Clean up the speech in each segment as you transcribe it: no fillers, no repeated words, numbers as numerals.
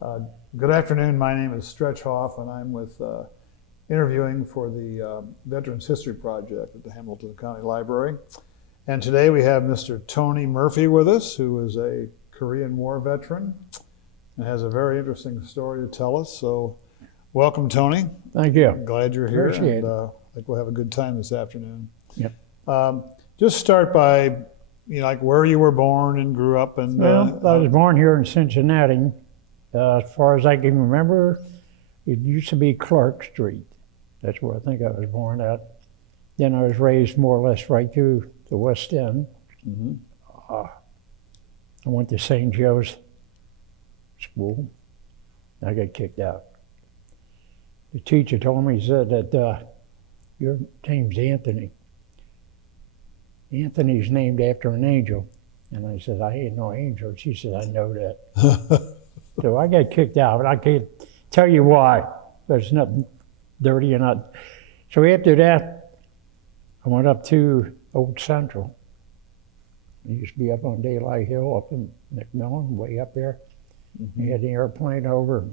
Good afternoon. My name is Stretch Hoff, and I'm with interviewing for the Veterans History Project at the Hamilton County Library. And today we have Mr. Tony Murphy with us, who is a Korean War veteran and has a very interesting story to tell us. So welcome, Tony. Thank you. Glad you're here. Appreciate and it. I think we'll have a good time this afternoon. Yep. Just start by, like where you were born and grew up. And Well, I was born here in Cincinnati. As far as I can remember, it used to be Clark Street. That's where I think I was born at. Then I was raised more or less right through the West End. Mhm. I went to St. Joe's School. I got kicked out. The teacher told me, he said that your name's Anthony. Anthony's named after an angel. And I said, I ain't no angel. She said, I know that. So I got kicked out, but I can't tell you why. There's nothing dirty or not. So after that, I went up to Old Central. I used to be up on Daylight Hill, up in McMillan, way up there. Mhm. We had the airplane over.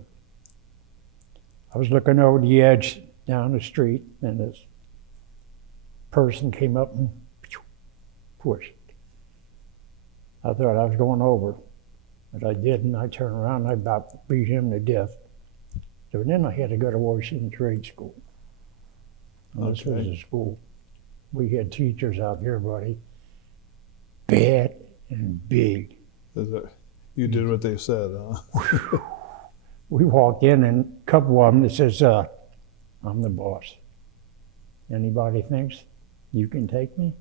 I was looking over the edge down the street, and this person came up and pushed. I thought I was going over, but I didn't. I turned around and I about beat him to death. So then I had to go to Washington Trade School. And this was Okay. a school. We had teachers out there, buddy, bad and big. You did what they said, huh? We walked in and a couple of them that says, I'm the boss. Anybody thinks you can take me?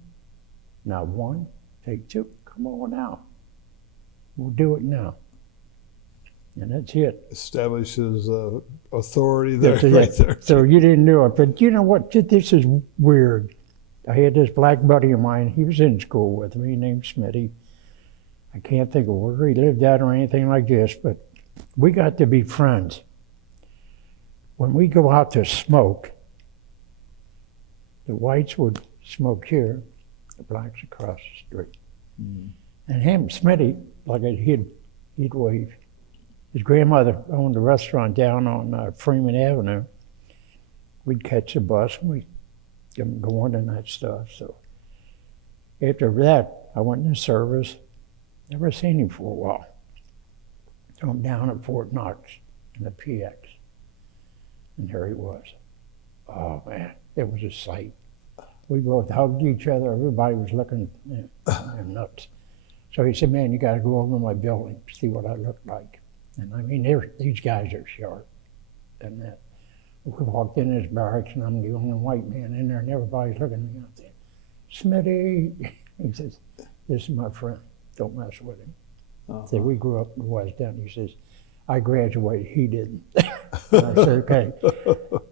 Now one, take two, come on now. We'll do it now. And that's it. Establishes authority there, That's it. right there. So you didn't do it. But you know what? This is weird. I had this black buddy of mine. He was in school with me named Smitty. I can't think of where he lived at or anything like this, but we got to be friends. When we go out to smoke, the whites would smoke here, the blacks across the street. Mm. And him, Smitty, like he'd wave. His grandmother owned a restaurant down on Freeman Avenue. We'd catch the bus and we'd get them going and that stuff. So after that, I went into service. Never seen him for a while. So I'm down at Fort Knox in the PX. And there he was. Oh man, it was a sight. We both hugged each other. Everybody was looking at nuts. So he said, man, you got to go over to my building, see what I look like. And I mean, these guys are sharp. And that. We walked in his barracks, and I'm the only white man in there, and everybody's looking at me. I'm saying, Smitty. He says, this is my friend. Don't mess with him. Uh-huh. So we grew up in the West End. He says, I graduated, he didn't. And I said, okay.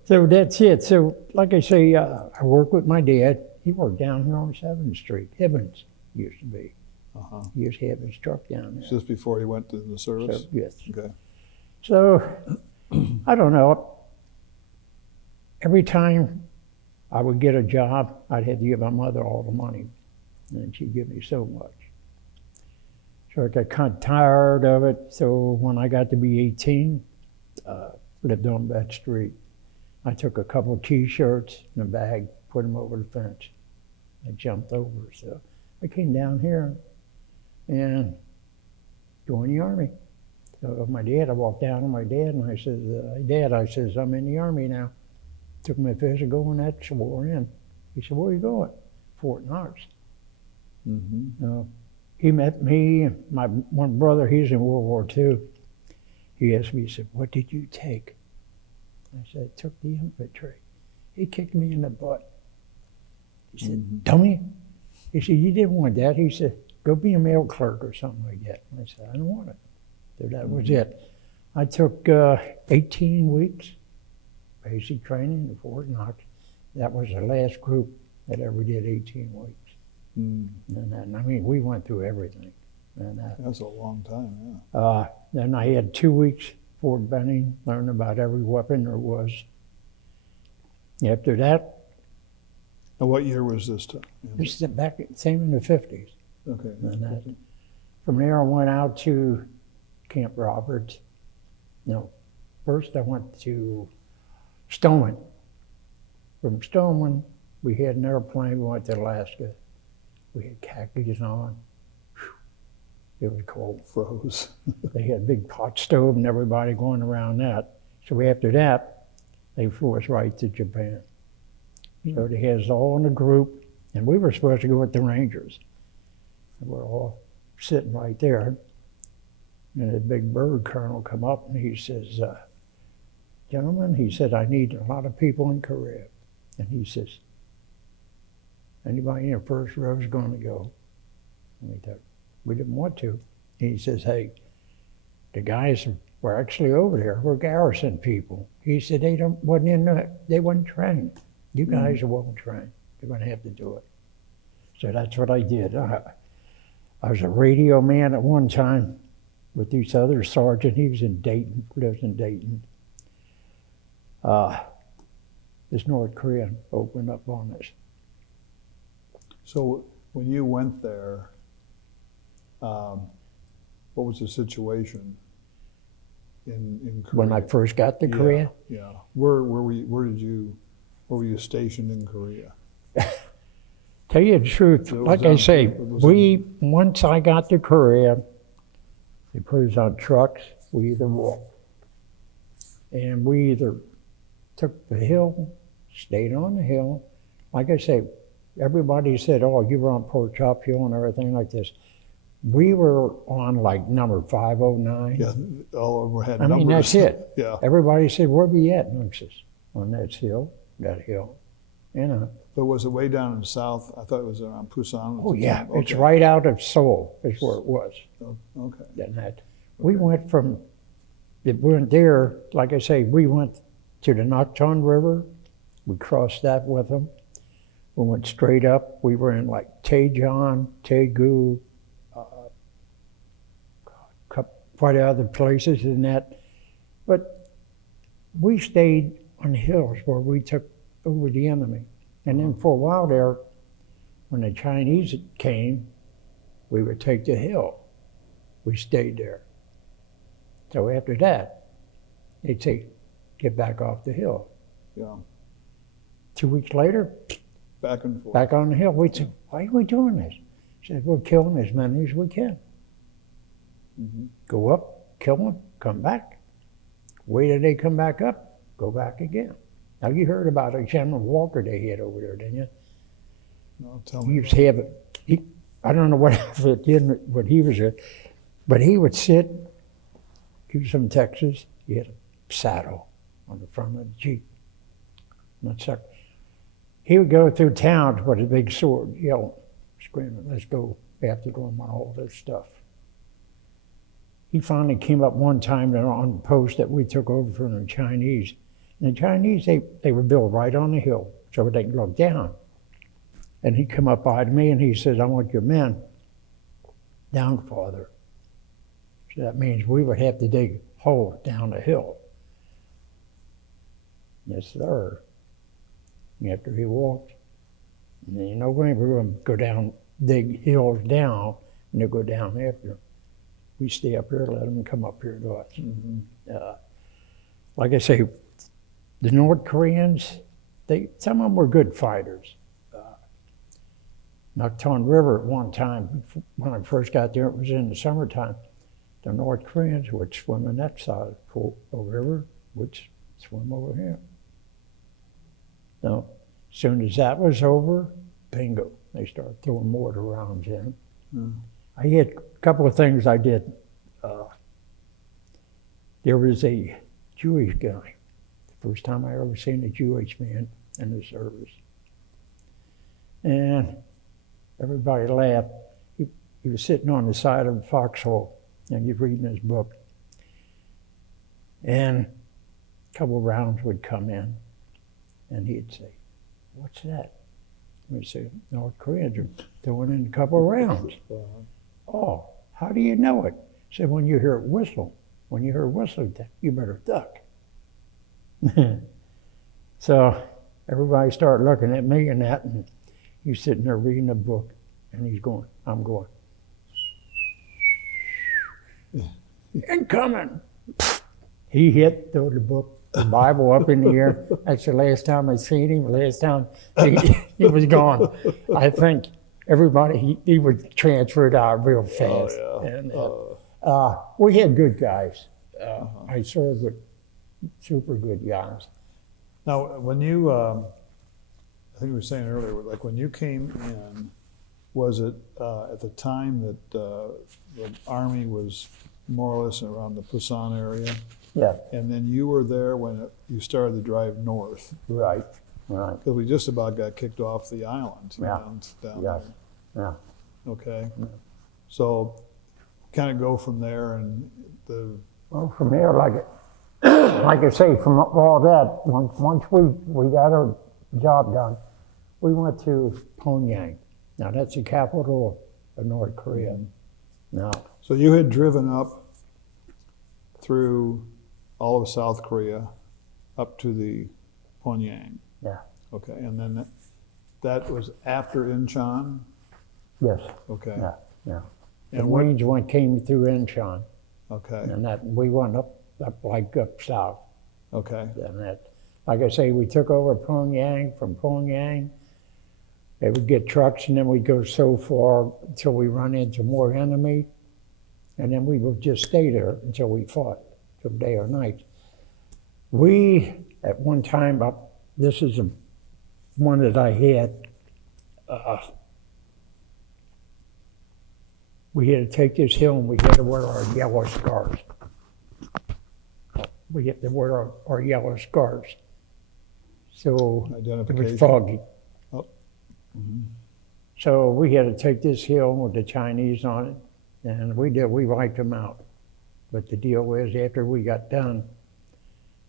So that's it. So like I say, I worked with my dad. He worked down here on 7th Street. Evans used to be. Uh-huh. He used to have his truck down there. Just before he went to the service? So, yes. Okay. So, I don't know. Every time I would get a job, I'd have to give my mother all the money. And she'd give me so much. So I got kind of tired of it. So when I got to be 18, lived on that street. I took a couple of T-shirts and a bag, put them over the fence. I jumped over. So I came down here and joined the Army. So my dad, I walked down to my dad and I said, Dad, I says, I'm in the Army now. Took my physical and that swore in. He said, where are you going? Fort Knox. Mm-hmm. He met me, and my one brother, he's in World War II. He asked me, he said, what did you take? I said, I took the infantry. He kicked me in the butt. He said, Mhm. dummy. He said, you didn't want that. He said, go be a mail clerk or something like that. And I said, I don't want it. So that was it. I took 18 weeks basic training in Fort Knox. That was the last group that ever did 18 weeks. Mm. And I mean, we went through everything. And That's a long time, yeah. then I had 2 weeks Fort Benning, learned about every weapon there was. After that, And what year was this time? this is back, same in the 50s. Okay. 50s. And from there I went out to Camp Roberts. No. First I went to Stoneman. From Stoneman, we had an airplane, we went to Alaska. We had khakis on. Whew. It was cold. Froze. They had a big pot stove and everybody going around that. So after that, they flew us right to Japan. So they had us all in a group, and we were supposed to go with the Rangers. And we're all sitting right there. And a big bird colonel come up and he says, gentlemen, he said, I need a lot of people in Korea. And he says, anybody in the first row is going to go. And we thought, we didn't want to. And he says, hey, the guys were actually over there. We're garrison people. He said, they wasn't trained. You guys are well trained. You're going to have to do it. So that's what I did. I was a radio man at one time with this other sergeant. He was in Dayton, lives in Dayton. This North Korean opened up on us. So when you went there, what was the situation in Korea? When I first got to Korea? Yeah. Where were you stationed in Korea? Tell you the truth, like I say, once I got to Korea, they put us on trucks, we either walked. And we either took the hill, stayed on the hill. Like I say, everybody said, oh, you were on Pork Chop Hill and everything like this. We were on like number 509. Yeah, all of them had I numbers. mean, that's it. Yeah. Everybody said, where we at? And I says, on that hill. You know. But was it way down in the south? I thought it was around Busan. Oh yeah, Okay. it's right out of Seoul is where it was. Oh, okay. And that, we went from, it went there, like I say, we went to the Knox River. We crossed that with them. We went straight up. We were in like Daejeon, Daegu, quite other places in that. But we stayed on the hills where we took over the enemy. And then for a while there, when the Chinese came, we would take the hill. We stayed there. So after that, they'd say, get back off the hill. Yeah. 2 weeks later, Back and forth. back on the hill. We'd say, why are we doing this? He said, we're killing as many as we can. Mm-hmm. Go up, kill them, come back. Wait till they come back up, go back again. Now you heard about a General Walker they had over there, didn't you? No, tell He me. used to have it. I don't know what he was at, but he would sit. He was from Texas. He had a saddle on the front of the Jeep. He would go through towns with a big sword, yelling, screaming, let's go after them on all this stuff. He finally came up one time on the post that we took over from the Chinese. And the Chinese, they were built right on the hill so they could look down. And he come up behind me and he says, I want your men down farther. So that means we would have to dig holes down the hill. Yes, sir. After he walked, and then, you know, we were going to go down, dig hills down, and they'll go down after them. We stay up here, let them come up here to us. Mm-hmm. Like I say, the North Koreans, some of them were good fighters. Knox River at one time, when I first got there, it was in the summertime. The North Koreans would swim in that side of the river, would swim over here. So, as soon as that was over, bingo, they started throwing mortar rounds in. Mm. I had a couple of things I did. There was a Jewish guy, the first time I ever seen a Jewish man in the service. And everybody laughed. He was sitting on the side of the foxhole and he's reading his book. And a couple of rounds would come in and he'd say, what's that? We'd say, North Koreans are throwing in a couple of rounds. Oh, how do you know it? He said, when you hear it whistle. When you hear whistling, you better duck. So everybody started looking at me and that, and he's sitting there reading a book, and he's going, I'm going. Incoming! He hit the book, the Bible up in the air. That's the last time I seen him. Last time he was gone. I think everybody, he was transferred out real fast. Oh, yeah. And we had good guys. I served with super good guys. Now, when you, I think you were saying earlier, like when you came in, was it at the time that the Army was more or less around the Pusan area? Yeah. And then you were there when you started the drive north? Right. Because we just about got kicked off the island. Yeah. Down Yes. there. Yeah. Okay. Yeah. So kind of go from there and Well, from there, like I say, from all that, once we got our job done, we went to Pyongyang. Now that's the capital of North Korea. Now, So you had driven up through all of South Korea up to the Pyongyang. Yeah. Okay, and then that was after Incheon? yes, Okay. yeah. The And what, Marines came through Incheon, okay, and that we went up south. okay. And that, like I say, we took over Pyongyang. From Pyongyang, they would get trucks, and then we'd go so far until we run into more enemy, and then we would just stay there until we fought, till day or night. We, at one time, this is one that I had, we had to take this hill and we had to wear our yellow scarves. We had to wear our yellow scarves. So it Identification. was foggy. Oh. Mhm. So we had to take this hill with the Chinese on it, and we did. We wiped them out. But the deal was, after we got done,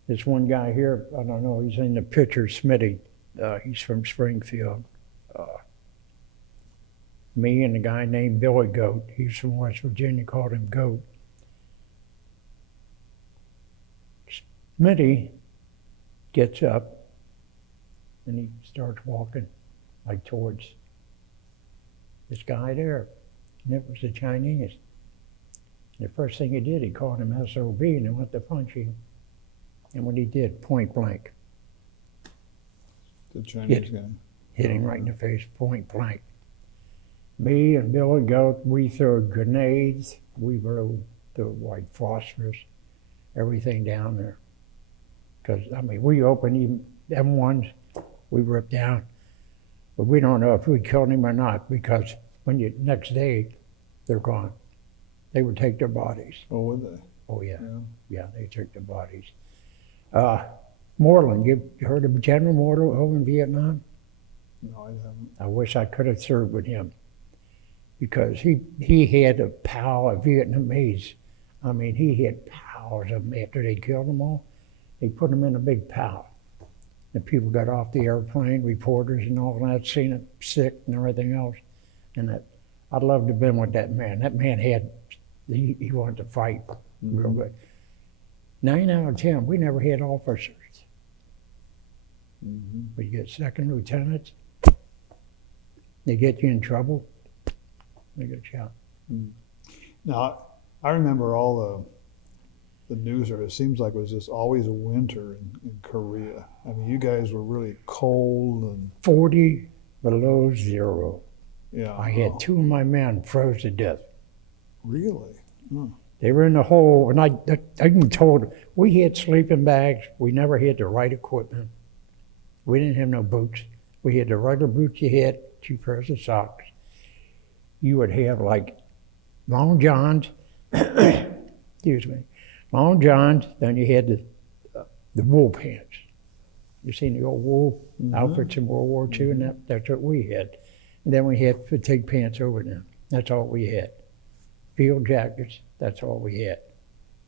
this one guy here, I don't know, he's in the picture, Smitty. He's from Springfield. Me and a guy named Billy Goat. He's from West Virginia, called him Goat. Smitty gets up and he starts walking like towards this guy there. And it was the Chinese. The first thing he did, he called him SOB and he went to punch him. And when he did, point blank, The Chinese guy. hit him right in the face, point blank. Me and Billy Goat, we threw grenades, we threw like phosphorus, everything down there. Because, I mean, we opened even M1s, we ripped down. But we don't know if we killed him or not, because next day, they're gone. They would take their bodies. Oh, would they? Oh, yeah. Yeah. Yeah, they took their bodies. Moreland, you heard of General Moreland over in Vietnam? No, I haven't. I wish I could have served with him, because he had a pile of Vietnamese. I mean, he had piles of them. After they killed them all, they put them in a big pile. And people got off the airplane, reporters and all that, seen it sick and everything else. And I'd love to have been with that man. That man he wanted to fight real good. 9 out of 10, we never had officers. Mm-hmm. But you get second lieutenants, they get you in trouble, they get shot. Now, I remember all the news, or it seems like it was just always a winter in Korea. I mean, you guys were really cold and 40 below zero. yeah. I had 2 of my men froze to death. Really? Oh. They were in the hole, and I even told them, we had sleeping bags, we never had the right equipment. We didn't have no boots. We had the regular boots you had, 2 pairs of socks. You would have like long johns, excuse me, long johns, then you had the wool pants. You seen the old wool outfits in World War II, and that's what we had. And then we had fatigue pants over them. That's all we had. Field jackets, that's all we had.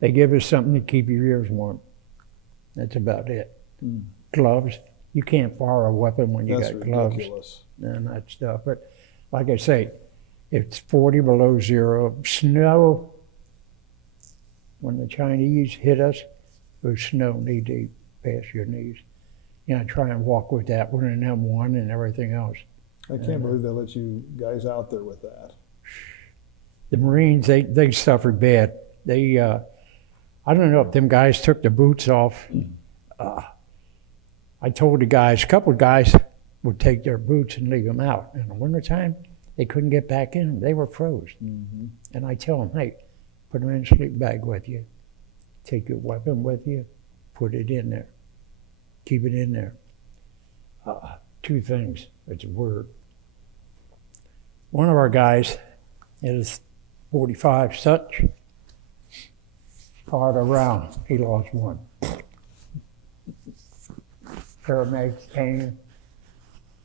They give us something to keep your ears warm. That's about it. Gloves, you can't fire a weapon when you That's got gloves ridiculous. and that stuff. But like I say, it's 40 below zero. Snow, when the Chinese hit us, it was snow knee deep, past your knees. You know, try and walk with that. We're in an M1 and everything else. I can't believe they let you guys out there with that. The Marines, they suffered bad. I don't know if them guys took the boots off. I told the guys, a couple of guys would take their boots and leave them out. In the wintertime, they couldn't get back in them. They were froze. Mm-hmm. And I tell them, hey, put them in a sleep bag with you. Take your weapon with you. Put it in there. Keep it in there. Two things. It's a word. One of our guys is 45 such. Fired a round. He lost one. Paramedics came.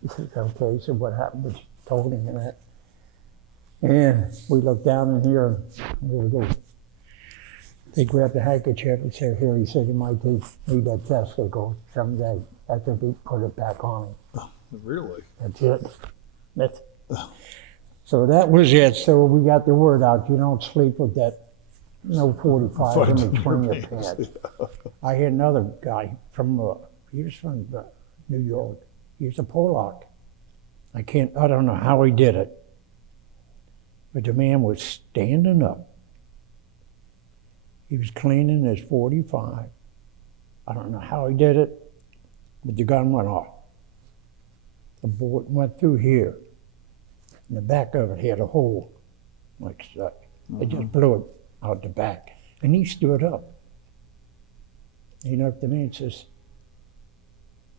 He said, okay, so what happened? We told him that. And we looked down in here, and they grabbed a handkerchief and said, here, he said, you might need that testicle someday. After we put it back on him. Really? That's it. So that was it. So we got the word out. You don't sleep with that no 45 in between your pants. Yeah. I had another guy from, he was from New York. He was a Polak. I don't know how he did it. But the man was standing up. He was cleaning his 45. I don't know how he did it, but the gun went off. The bullet went through here. And the back of it had a hole like such. It just blew it out the back. And he stood up. He looked at me and says,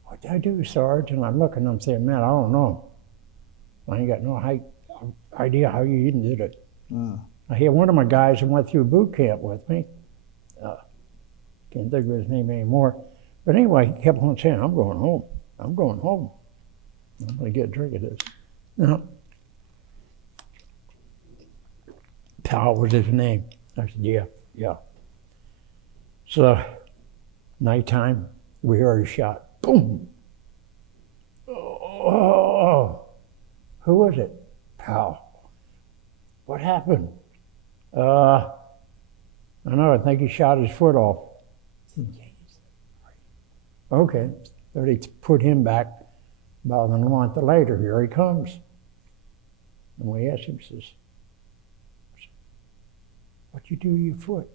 what did I do, Sarge? And I'm looking, I'm saying, man, I don't know. I ain't got no idea how you even did it. I had one of my guys who went through boot camp with me. Can't think of his name anymore. But anyway, he kept on saying, I'm going home. I'm going home. I'm going to get a drink of this. No. Powell was his name. I said, yeah. So, nighttime, we heard a shot. Boom. Oh, who was it? Powell. What happened? I know, I think he shot his foot off. Okay, so they put him back. About a month later, here he comes. And we asked him, says, what you do to your foot?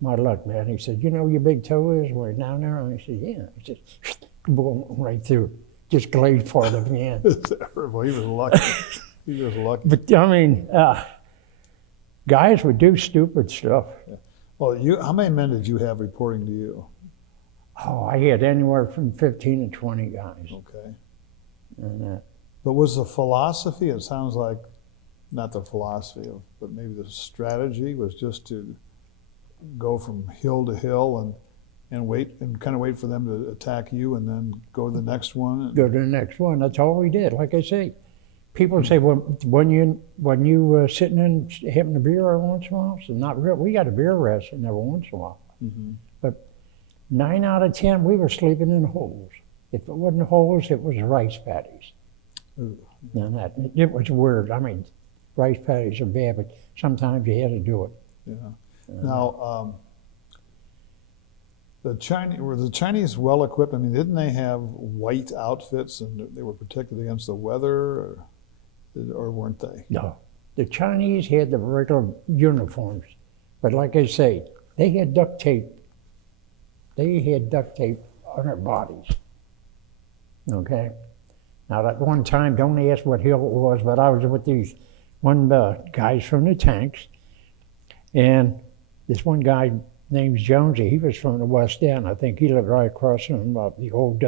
My luck, man. He said, you know where your big toe is? We're down there. And I said, yeah. He said, boom, right through. Just glazed part of the end. Well, he was lucky. He was lucky. But I mean, guys would do stupid stuff. Well, how many men did you have reporting to you? Oh, I had anywhere from 15 to 20 guys. Okay. And, but was the philosophy, it sounds like, not the philosophy, but maybe the strategy was just to go from hill to hill and wait and kind of wait for them to attack you and then go to the next one? Go to the next one. That's all we did. Like I say, people say, well, when you sitting and having a beer every once in a while? So not real. We got a beer rest every once in a while. Mm-hmm. But 9 out of 10, we were sleeping in holes. If it wasn't holes, it was rice paddies. Ooh. Now it was weird. I mean, rice paddies are bad, but sometimes you had to do it. Yeah. Now, were the Chinese well equipped? I mean, didn't they have white outfits and they were protected against the weather, or weren't they? No, the Chinese had the regular uniforms, but like I say, they had duct tape. They had duct tape on their bodies. Okay. Now, at one time, don't ask what hill it was, but I was with these guys from the tanks, and this one guy named Jonesy, he was from the West End. I think he lived right across from the old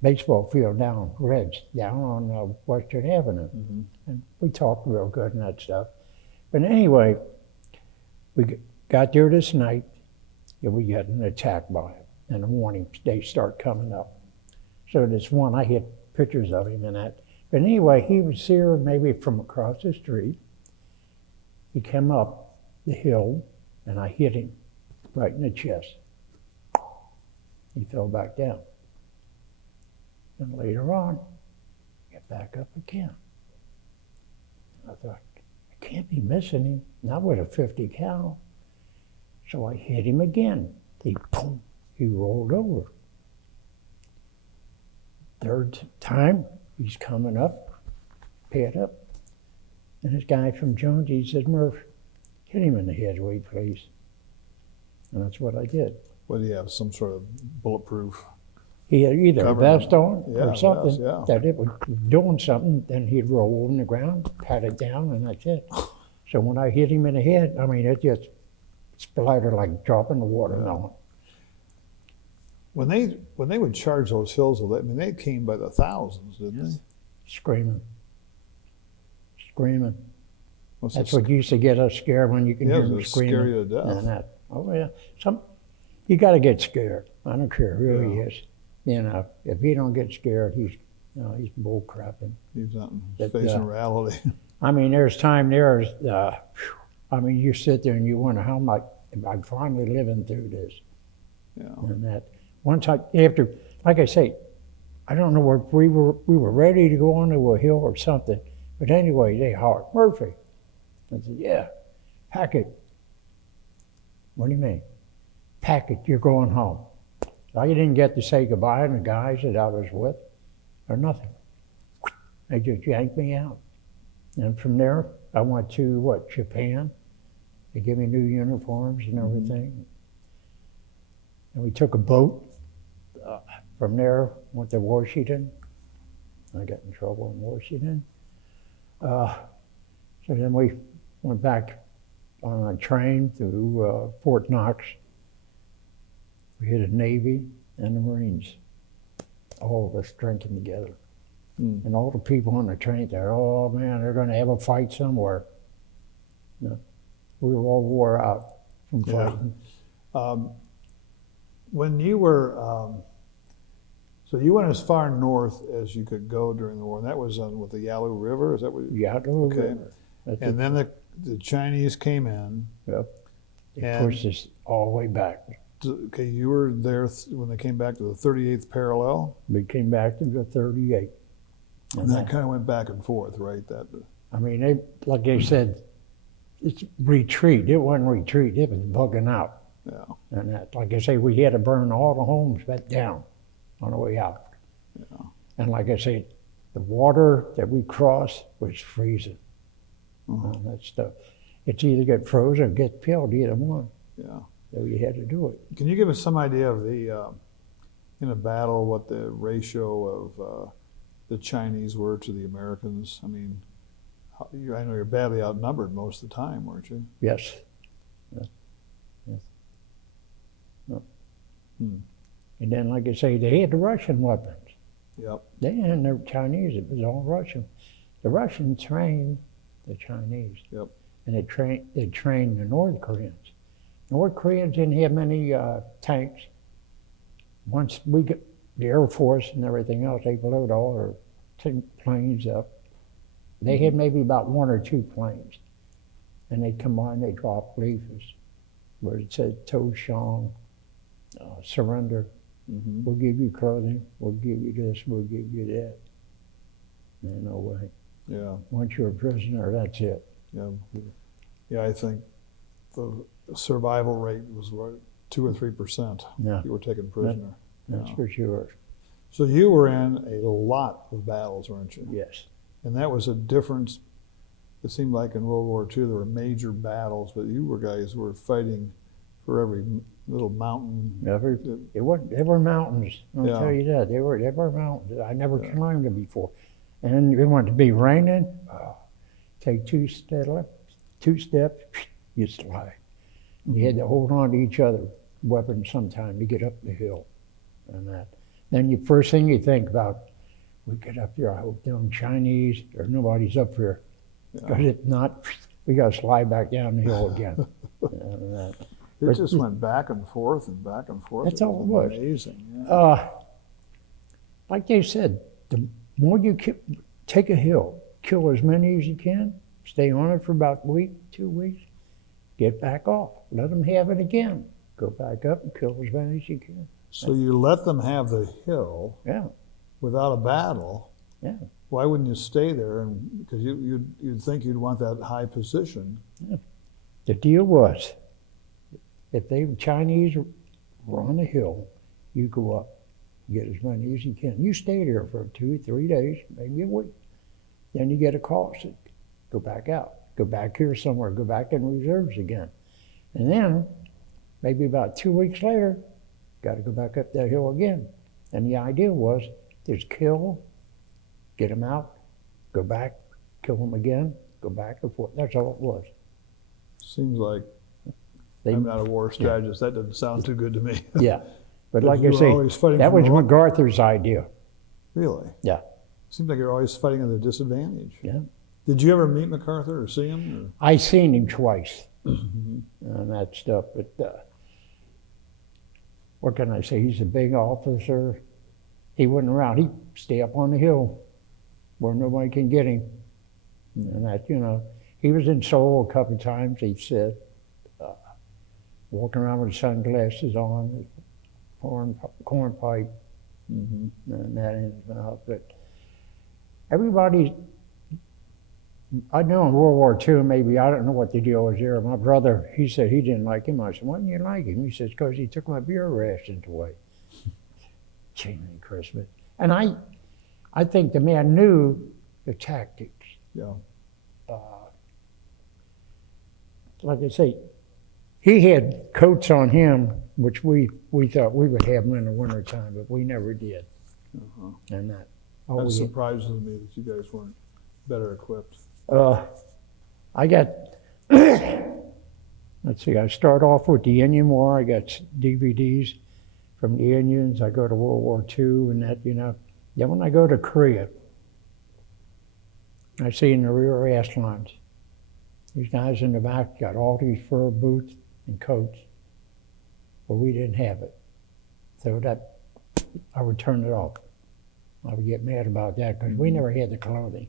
baseball field down Reds, down on Western Avenue. Mm-hmm. And we talked real good and that stuff. But anyway, we got there this night, and we got an attack by him. And the warning, they start coming up. So this one, I had pictures of him and that. But anyway, he was here maybe from across the street. He came up the hill, and I hit him right in the chest. He fell back down. And later on, get back up again. I thought, I can't be missing him, not with a 50 cal. So I hit him again. He rolled over. Third time, he's coming up, pad up. And this guy from Jones, he said, Murph, hit him in the head, will you please? And that's what I did. What do you have? Some sort of bulletproof? He had either a Covered vest him. on Yeah, or something vest, yeah. that it was doing something, then he'd roll on the ground, pat it down, and that's it. So when I hit him in the head, I mean, it just splattered like dropping the watermelon. When they would charge those hills, I mean, they came by the thousands, didn't they? Screaming. Screaming. What's That's it- what used to get us scared when you can Yeah, hear it them was screaming. scary to death. And that. Oh yeah. You got to get scared. I don't care who he Yeah. is. You know, if he don't get scared, he's bull crapping. He's not But, facing reality. I mean, I mean, you sit there and you wonder how I'm finally living through this. Yeah. And that once like I say, I don't know if we were ready to go onto a hill or something, but anyway, they hollered, "Murphy." I said, "Yeah, pack it." "What do you mean?" "Pack it, you're going home." I didn't get to say goodbye to the guys that I was with or nothing. They just yanked me out. And from there, I went to Japan. They gave me new uniforms and everything. And we took a boat. From there, went to Washington. I got in trouble in Washington. So then we went back on a train to Fort Knox. We hit the Navy and the Marines, all of us drinking together. And all the people on the train there, oh man, they're going to have a fight somewhere. No, we were all wore out from fighting. When you were, so you went as far north as you could go during the war, and that was with the Yalu River. Is that what? Okay. And then the Chinese came in. Yep. They And- pushed us all the way back. Okay, you were there when they came back to the 38th parallel, We came back to the 38. and that kind of went back and forth, right? That. I mean, like they said, it's retreat. It wasn't retreat. It was bugging out. Yeah. And that, like I say, we had to burn all the homes back down on the way out. Yeah. And like I say, the water that we crossed was freezing. Uh-huh. And that stuff. It's either get frozen or get killed, either one. Yeah. So you had to do it. Can you give us some idea of the in a battle what the ratio of the Chinese were to the Americans? I mean, I know you're badly outnumbered most of the time, weren't you? Yes. Yes. Yep. And then, like I say, they had the Russian weapons. Yep. They hadn't the Chinese. It was all Russian. The Russians trained the Chinese. Yep. And they trained the North Koreans. North Koreans didn't have many tanks. Once we get the Air Force and everything else, they blew all their planes up. They had maybe about one or two planes. And they'd come on, they dropped leaflets where it said, "To Shang, surrender. Mm-hmm. We'll give you clothing. We'll give you this. We'll give you that." No way. Yeah. Once you're a prisoner, that's it. Yeah. Yeah. I think the survival rate was what, 2 or 3%. Yeah, You were taken prisoner. that's Yeah. for sure. So you were in a lot of battles, weren't you? Yes. And that was a difference. It seemed like in World War II there were major battles, but you guys were fighting for every little mountain. There were mountains. I'll Yeah. tell you that. There were mountains. I never Yeah. climbed them before. And it wanted to be raining. Take two steps, you slide. You had to hold on to each other weapons sometime to get up the hill and that. Then the first thing you think about, we get up there, I hope them Chinese or nobody's up here. Because if not, we got to slide back down the hill again. And that. It But just went back and forth and back and forth. That's all it was. Amazing. Yeah. Like they said, the more you take a hill, kill as many as you can, stay on it for about a week, 2 weeks, get back off. Let them have it again. Go back up and kill as many as you can. So you let them have the hill Yeah, without a battle. Yeah. Why wouldn't you stay there? And because you'd think you'd want that high position. the deal was, if they Chinese were on the hill, you go up, get as many as you can. You stay there for 2 or 3 days, maybe a week. Then you get a call, said, go back out, go back here somewhere, go back in reserves again. And then maybe about 2 weeks later, got to go back up that hill again. And the idea was just kill, get them out, go back, kill them again, go back and forth. That's all it was. Seems like They, I'm not a war strategist. That doesn't sound too good to me. yeah. But But like you I were say, always fighting that from was the- MacArthur's idea. Really? Yeah. Seems like you're always fighting at a disadvantage. Yeah. Did you ever meet MacArthur or see him? I seen him twice Mm-hmm. and that stuff, but what can I say? He's a big officer. He wasn't around. He'd stay up on the hill where nobody can get him. And that, you know, he was in Seoul a couple of times, he said, walking around with sunglasses on, corn pipe, Mm-hmm. and that in his mouth. But everybody, I know in World War II, maybe, I don't know what the deal was there. My brother, he said he didn't like him. I said, why didn't you like him? He says, because he took my beer rations away. Jiminy Christmas. And I think the man knew the tactics. Yeah. Like I say, he had coats on him, which we thought we would have them in the wintertime, but we never did. Uh-huh. And that. That surprises me that you guys weren't better equipped. I got, let's see, I start off with the Indian War. I got DVDs from the Indians. I go to World War II and that, you know. Then when I go to Korea, I see in the rear ass lines, these guys in the back got all these fur boots and coats, but we didn't have it. So that, I would turn it off. I would get mad about that because we never had the clothing.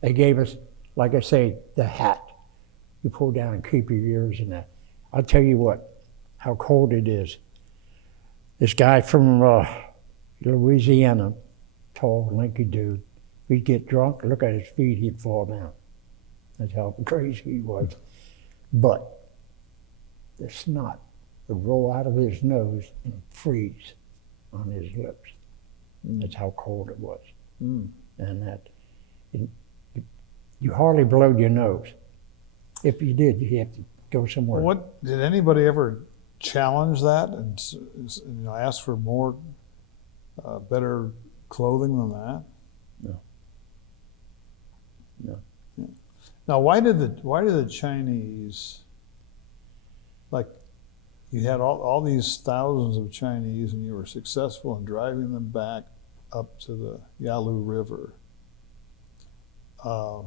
They gave us, like I say, the hat. You pull down and keep your ears in that. I'll tell you what, how cold it is. This guy from Louisiana, tall, lanky dude, he'd get drunk, look at his feet, he'd fall down. That's how crazy he was. But the snot would roll out of his nose and freeze on his lips. That's how cold it was. Mm. And that, you hardly blowed your nose. If you did, you have to go somewhere. What did anybody ever challenge that and ask for more, better clothing than that? No. No. Yeah. Now, why did the Chinese, like, you had all these thousands of Chinese and you were successful in driving them back up to the Yalu River. I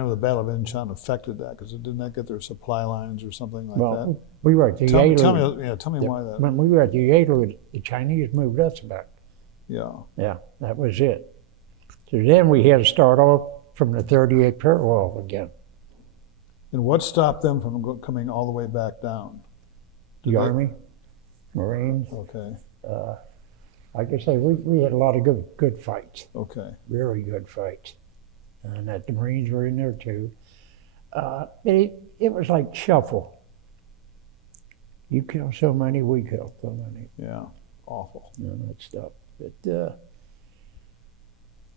know the Battle of Incheon affected that because didn't that get their supply lines or something like that? We were at the Tell Yalu. me why that. When we were at the Yalu, the Chinese moved us back. Yeah. Yeah, that was it. So then we had to start off from the 38th parallel again. And what stopped them from coming all the way back down? The Army, Marines. Okay. Like I say, we had a lot of good fights, Okay. very good fights. And that the Marines were in there too. It was like shuffle. You kill so many, we kill so many. Yeah. Awful. You know, that stuff. But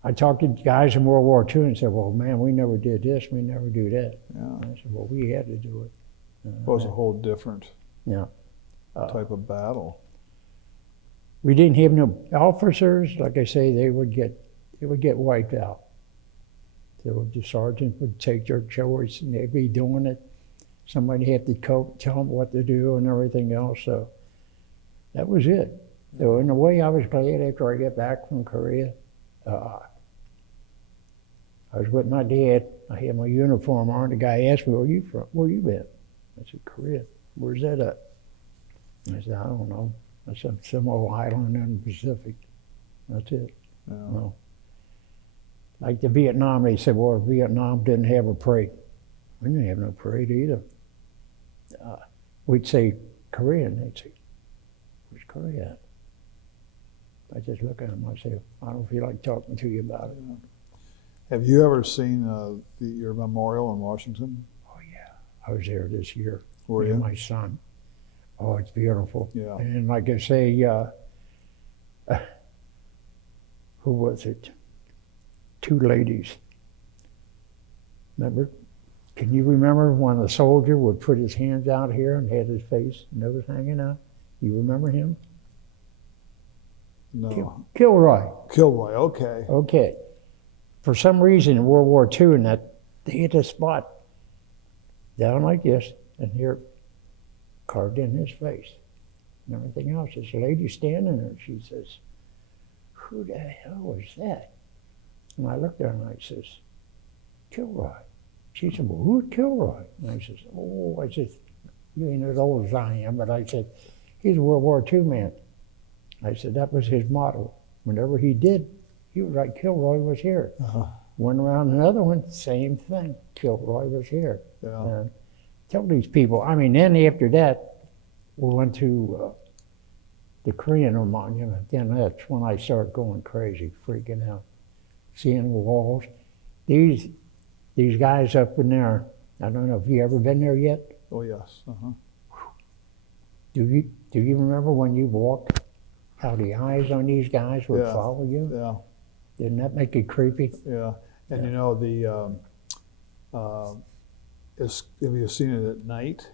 I talked to guys in World War II and said, well, man, we never did this, we never do that. Yeah. And I said, well, we had to do it. It was a whole different Yeah. type of battle. We didn't have no officers. Like I say, they would get wiped out. So the sergeant would take their choice and they'd be doing it. Somebody had to tell them what to do and everything else. So that was it. So in a way, I was glad after I got back from Korea. I was with my dad. I had my uniform on. The guy asked me, where you from? Where you been? I said, Korea. Where's that at? I said, I don't know. I said, some old island in the Pacific. That's it. Yeah. No. Like the Vietnam, they said, well, Vietnam didn't have a parade. We didn't have no parade either. We'd say Korean, they'd say, where's Korea at? I just look at them, I say, I don't feel like talking to you about it. Yeah. Have you ever seen your memorial in Washington? Oh yeah, I was there this year. Were with you? my son. Oh, it's beautiful. Yeah. And like I say, who was it? Two ladies. Remember? Can you remember when a soldier would put his hands out here and had his face, nose hanging out? You remember him? No. Kilroy. Kilroy, okay. Okay. For some reason in World War II, and that they hit a spot down like this, and here, carved in his face, and everything else. This lady standing there, she says, "Who the hell was that?" And I looked at her and I says, "Kilroy." She said, "Well, who's Kilroy?" And I says, "Oh," I said, "You ain't as old as I am," but I said, "He's a World War II man." I said, "That was his motto. Whenever he did, he was like, Kilroy was here." Went around another one, same thing. Kilroy was here. Yeah. Tell these people, I mean, then after that, we went to the Korean monument. Then that's when I started going crazy, freaking out, seeing the walls. These guys up in there, I don't know if you ever been there yet. Oh, yes. Do you remember when you walked, how the eyes on these guys would Yeah. follow you? Yeah. Didn't that make it creepy? Yeah. And Yeah. you know, have you seen it at night?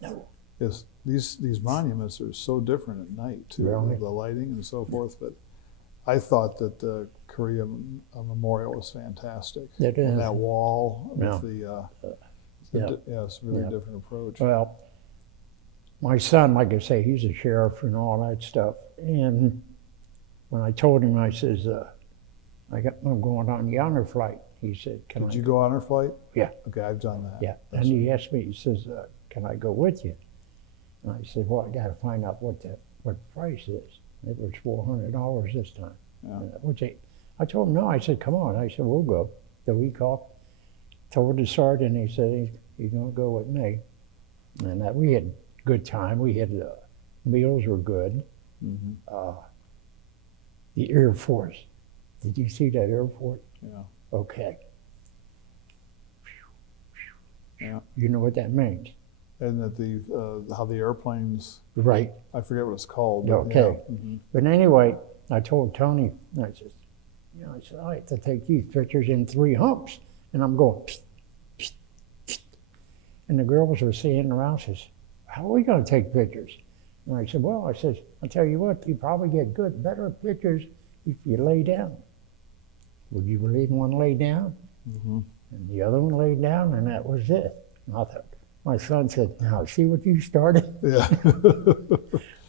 No. These monuments are so different at night too, Really? with the lighting and so forth. But I thought that the Korea Memorial was fantastic. It is. And that wall with Yeah. it's a really Yeah. different approach. Well, my son, like I say, he's a sheriff and all that stuff. And when I told him, I says, I'm going on the honor flight. He said, "Can Did I?" you go honor flight? Yeah. Okay, I've done that. Yeah. And he asked me, he says, "Can I go with you?" And I said, "Well, I got to find out what the price is." It was $400 this time. Yeah. I told him no. I said, "Come on." I said, "We'll go." The week off, told the sergeant. He said, "He's going to go with me." And we had a good time. We had meals were good. Mm-hmm. The Air Force. Did you see that airport? Yeah. Okay. Yeah. You know what that means? And that how the airplanes, Right. I forget what it's called. But Okay. Yeah. Mm-hmm. But anyway, I told Tony, I said, I have to take these pictures in 3 humps. And I'm going, psst, psst, psst. And the girls were standing around, says, "How are we going to take pictures?" And I said, "Well," I said, "I'll tell you what, you probably get better pictures if you lay down." Would you believe one laid down? Mm-hmm. And the other one laid down, and that was it. And I thought, my son said, "Now, see what you started?" Yeah.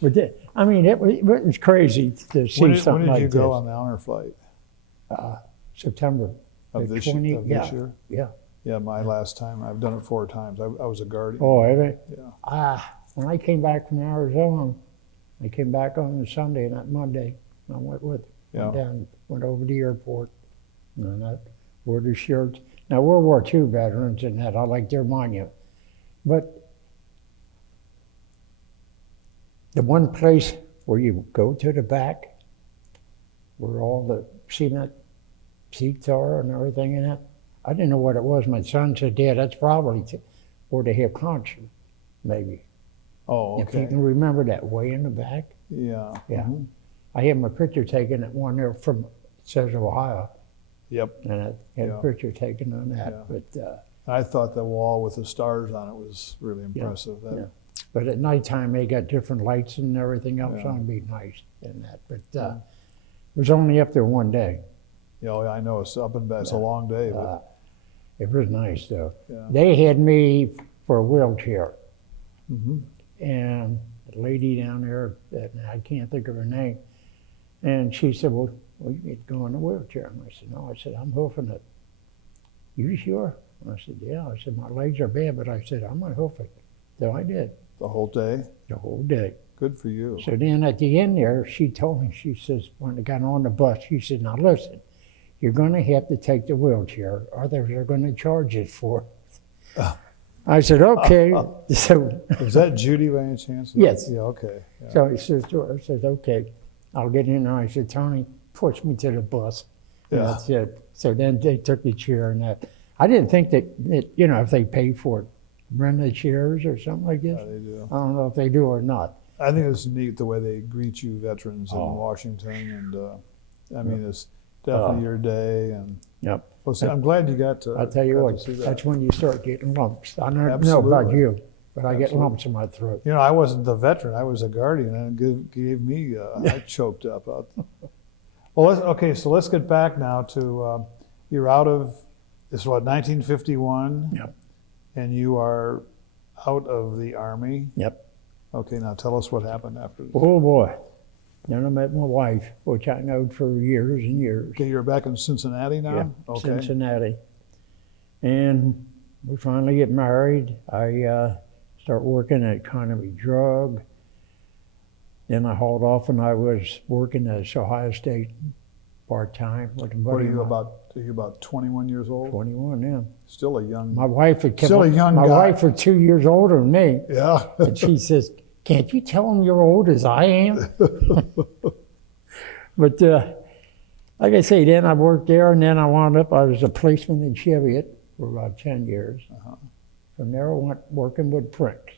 But it was crazy to see When something did like you this. go on the honor flight? September Of the this 20, year? yeah. Yeah. Yeah, my last time. I've done it 4 times. I was a guardian. Oh, have Yeah. when I came back from Arizona, I came back on the Sunday, not Monday. I went with her. Yeah. Went over to the airport, and I wore the shirts. Now, World War II veterans and that, I like their monument. But the one place where you go to the back, where all the cement seats are and everything in it, I didn't know what it was. My son said, "Dad, that's probably where they have concert, maybe." Oh, If you okay. can remember that way in the back. Yeah. Yeah. Mhm. I had my picture taken at one there from, it says Ohio, Yep. and I had Yeah. a picture taken on that. Yeah. But I thought the wall with the stars on it was really impressive. Yeah. But at nighttime, they got different lights and everything else Yeah. on, it'd be nice and that. But Yeah. it was only up there one day. You know, I know it's up and back. It's a long day, but It was nice though. yeah. They had me for a wheelchair, Mm-hmm. and a lady down there, that I can't think of her name, and she said, well, you need to go in a wheelchair. And I said, "No," I said, "I'm hoofing it." "You sure?" And I said, "Yeah." I said, "My legs are bad," but I said, "I'm gonna hoof it." So I did, The whole day. the whole day. Good for you. So then at the end there, she told me, she says, when I got on the bus, she said, "Now listen, you're gonna have to take the wheelchair, others are gonna charge it for it." I said, "Okay." So Was that Judy by any chance? Yes. Yeah. Okay. Yeah. So he says to her, I says, "Okay, I'll get in there." I said, "Tony, push me to the bus." And Yeah. that's it. So then they took the chair and that. I didn't think that if they pay for it, rent the chairs or something like this. Yeah, they do. I don't know if they do or not. I think it's neat the way they greet you veterans in Oh. Washington, and I mean, it's definitely your day, and Yep. Well, see, I'm glad you got to. I'll tell you got what, to see that. that's when you start getting lumps. I don't know about Absolutely. you, but I get Absolutely. lumps in my throat. You know, I wasn't the veteran. I was a guardian, and it gave me. I choked up. Well, so let's get back now to you're out of this is what 1951. Yep. And you are out of the Army. Yep. Okay, now tell us what happened after this. Oh boy. Then I met my wife, which I knowed for years and years. Okay, you're back in Cincinnati now? Yeah, Okay. Cincinnati. And we finally get married. I start working at Economy Drug. Then I hauled off and I was working at Ohio State part-time with a What buddy are you of mine. are you about 21 years old? 21, yeah. Still a young. My wife had kept Still a young my guy. wife was 2 years older than me. Yeah. And she says, "Can't you tell them you're old as I am?" But like I say, then I worked there, and then I wound up, I was a policeman in Cheviot for about 10 years. Uh-huh. From there, I went working with Brinks.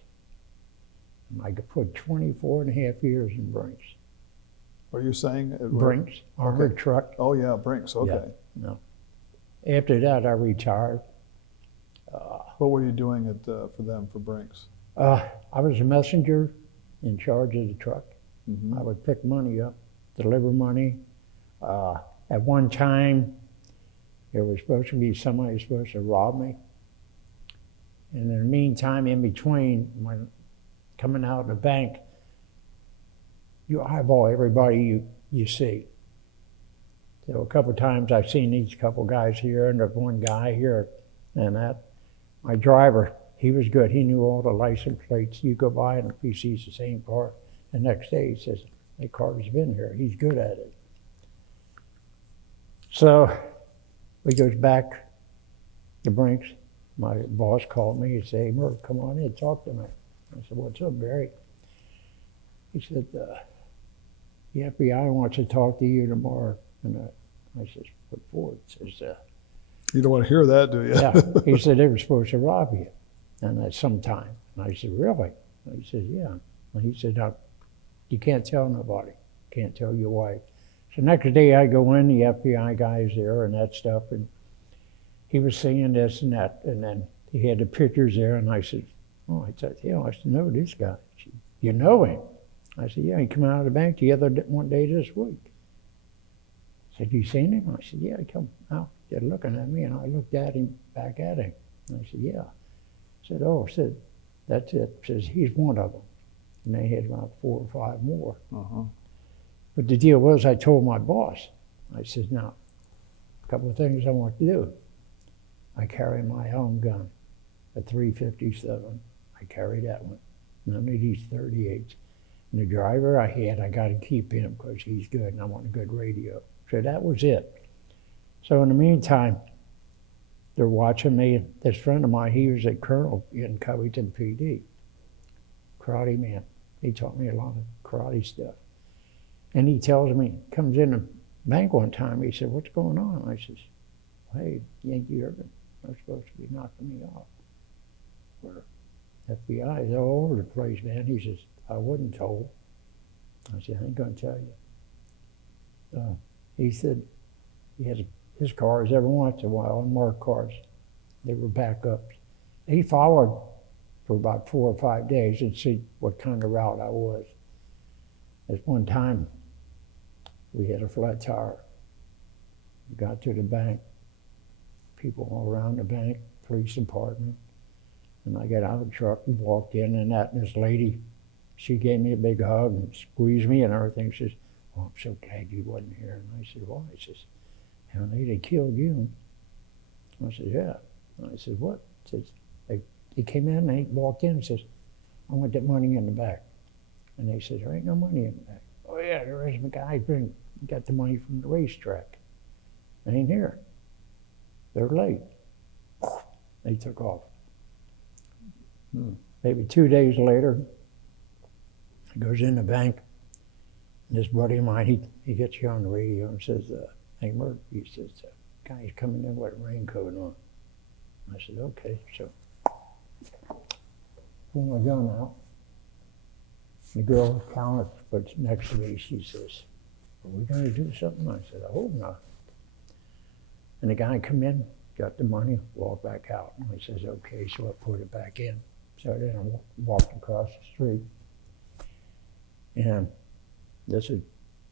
And I could put 24 and a half years in Brinks. What are you saying? Brinks, armored truck. Oh, yeah, Brinks. Okay. No. After that, I retired. What were you doing for them, for Brinks? I was a messenger in charge of the truck. Mm-hmm. I would pick money up, deliver money. At one time, there was supposed to be somebody supposed to rob me. And in the meantime, in between, when coming out of the bank, you eyeball everybody you see. So a couple of times I've seen these couple guys here and there's one guy here and that. My driver, he was good. He knew all the license plates. You go by and if he sees the same car, the next day he says, "That car's been here." He's good at it. So we goes back to Brinks. My boss called me. He said, "Hey, Murph, come on in, talk to me." I said, "What's up, Barry?" He said, "The FBI wants to talk to you tomorrow." And I said, "What for?" He says, You don't want to hear that, do you? "Yeah." He said, "They were supposed to rob you, and at some time." And I said, "Really?" And he said, "Yeah." And he said, "Now, you can't tell nobody. Can't tell your wife." So next day I go in, the FBI guy's there and that stuff, and he was saying this and that, and then he had the pictures there, and I said, "Oh," I said, "Yeah, I should know this guy." She said, "You know him?" I said, "Yeah, he came out of the bank one day this week." I said, "You seen him?" I said, "Yeah, he come out, they're looking at me," and I looked at him, back at him. And I said, "Yeah." I said, "Oh," I said, "That's it." I says, "He's one of them." And they had about 4 or 5 more. Uh-huh. But the deal was, I told my boss, I said, "Now, a couple of things I want to do. I carry my own gun, a .357. I carry that one. None of these 38s. And the driver I got to keep him because he's good and I want a good radio." So that was it. So in the meantime, they're watching me. This friend of mine, he was a colonel in Covington PD. Karate man. He taught me a lot of karate stuff. And he tells me, comes in the bank one time, he said, "What's going on?" I says, "Hey, Yankee Urban, they're supposed to be knocking me off. Where FBI is all over the place, man." He says, "I wasn't told." I said, "I ain't gonna tell you." He said he has his cars every once in a while, unmarked cars. They were backups. He followed for about 4 or 5 days and see what kind of route I was. At one time, we had a flat tire. We got to the bank, people all around the bank, police department, and I got out of the truck and walked in, and this lady, she gave me a big hug and squeezed me and everything. She says, "Oh, I'm so glad you wasn't here." And I said, "Why?" She says, "Hell, they killed you." I said, "Yeah." And I said, "What?" She says, he came in and he walked in and says, "I want that money in the back." And they said, "There ain't no money in the back." "Oh yeah, there is. The guy got the money from the racetrack. They ain't here. They're late." They took off. Maybe 2 days later, he goes in the bank. And this buddy of mine, he gets you on the radio and says, "Hey, Murph," he says, "Guy's coming in with a raincoat on." I said, "Okay." So pull my gun out. The girl counterfeits next to me, she says, "Are we going to do something?" I said, "I hope not." And the guy come in, got the money, walked back out. And I says, okay, so I put it back in. So then I walked across the street. And this is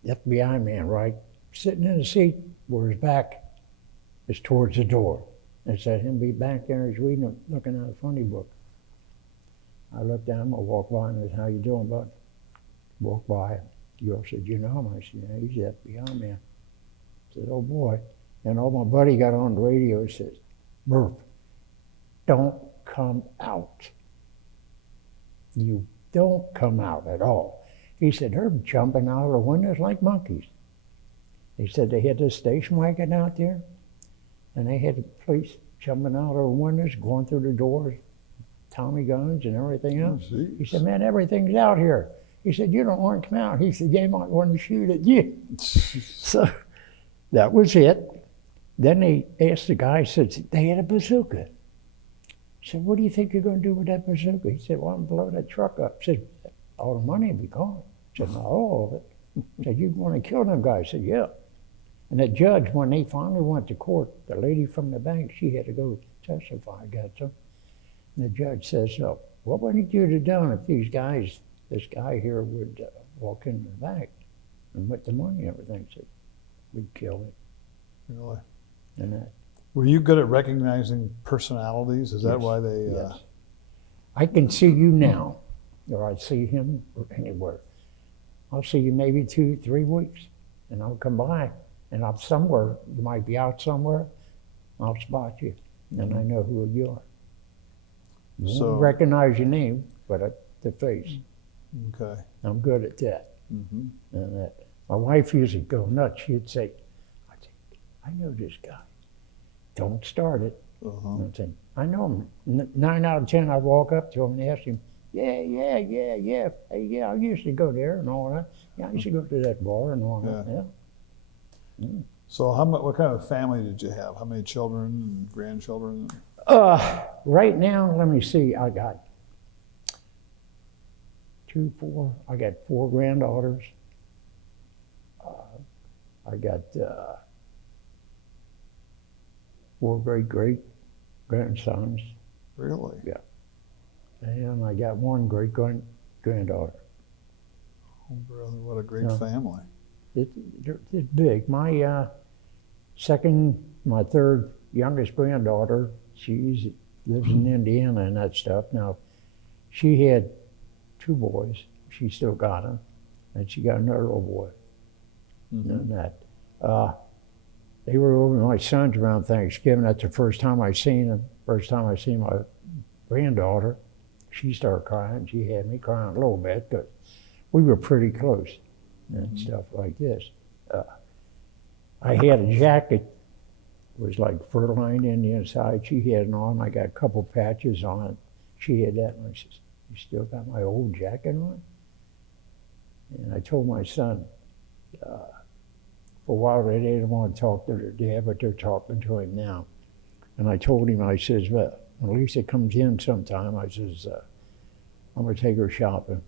FBI man, right? Sitting in the seat where his back is towards the door. They said him be back there, he's reading, looking at a funny book. I looked at him, I walked by and I said, how you doing, bud? Walked by, the girl said, you know him? I said, yeah, he's the FBI man. I said, oh boy. And my buddy got on the radio and says, Murph, don't come out. You don't come out at all. He said, they're jumping out of the windows like monkeys. He said they had this station wagon out there, and they had the police jumping out of the windows, going through the doors, Tommy guns and everything else. Oh, He said, man, everything's out here. He said, you don't want to come out. He said, they might want to shoot at you. So that was it. Then they asked the guy, said, they had a bazooka. He said, what do you think you're going to do with that bazooka? He said, well, I'm going to blow that truck up. He said, all the money will be gone. He said, not all of it. He said, you want to kill them guys? I said, yeah. And the judge, when they finally went to court, the lady from the bank, she had to go testify against them. And the judge says, so, what would you have done if these guys, this guy here would walk in the bank and with the money and everything? He said, we'd kill him. Really? And that. Were you good at recognizing personalities? Is that Yes, why they? yes. I can see you now, or I see him or anywhere. I'll see you maybe 2-3 weeks, and I'll come by, and I'm somewhere. You might be out somewhere. I'll spot you, and I know who you are. You So- won't recognize your name, but the face. Okay. I'm good at that. Mm-hmm. And that. My wife used to go nuts. She'd say, I know this guy. Don't start it. Uh-huh. I'd say, I know him. 9 out of 10, I'd walk up to him and ask him, yeah. Hey, yeah, I used to go there and all that. Yeah, I used to go to that bar and all that. Yeah. So what kind of family did you have? How many children and grandchildren? Right now, let me see. I got 4 granddaughters. I got 4 great-grandsons. Really? Yeah. And I got 1 great-granddaughter. Oh, brother, what a great Yeah. family. It's big. My my 3rd youngest granddaughter, she lives in Indiana and that stuff. Now, she had 2 boys. She still got them. And she got another little boy. Mm-hmm. And that. They were over my sons around Thanksgiving. That's the first time I seen them. First time I seen my granddaughter. She started crying. She had me crying a little bit because we were pretty close and stuff like this. I had a jacket, was like fur-lined in the inside. She had it on. I got a couple patches on it. She had that, and I says, you still got my old jacket on? And I told my son, for a while they didn't want to talk to their dad, but they're talking to him now. And I told him, I says, well, when Lisa comes in sometime, I says, I'm going to take her shopping.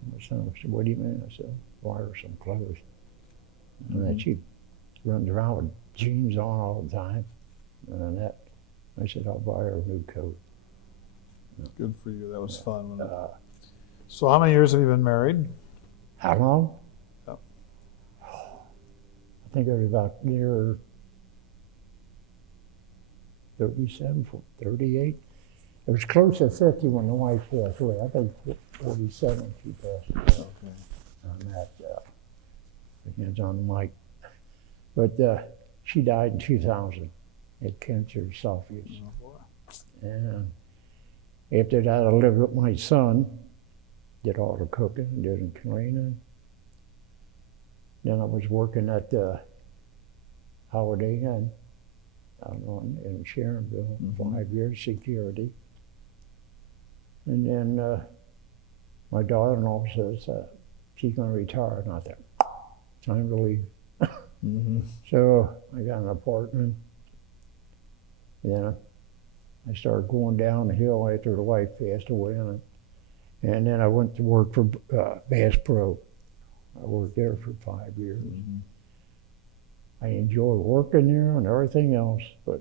And my son said, what do you mean? I said, buy her some clothes. And then she runs around with jeans on all the time. And that, I said, I'll buy her a new coat. Good for you. That was fun. Wasn't it? So how many years have you been married? How long? Yep. I think it was about near 37, 38. It was close to 50 when the wife passed away. I think 47 she passed away. Okay. On that, hands on the mic. But she died in 2000. Had cancer esophagus. Oh, boy. And after that, I lived with my son, did all the cooking, did the cleaning. Then I was working at the Holiday Inn out in Sharonville, 5 years security. And then my daughter-in-law says she's going to retire, and I thought, time to leave. Mm-hmm. So I got an apartment. Then I started going down the hill after the wife passed away, and then I went to work for Bass Pro. I worked there for 5 years. Mm-hmm. I enjoy working there and everything else, but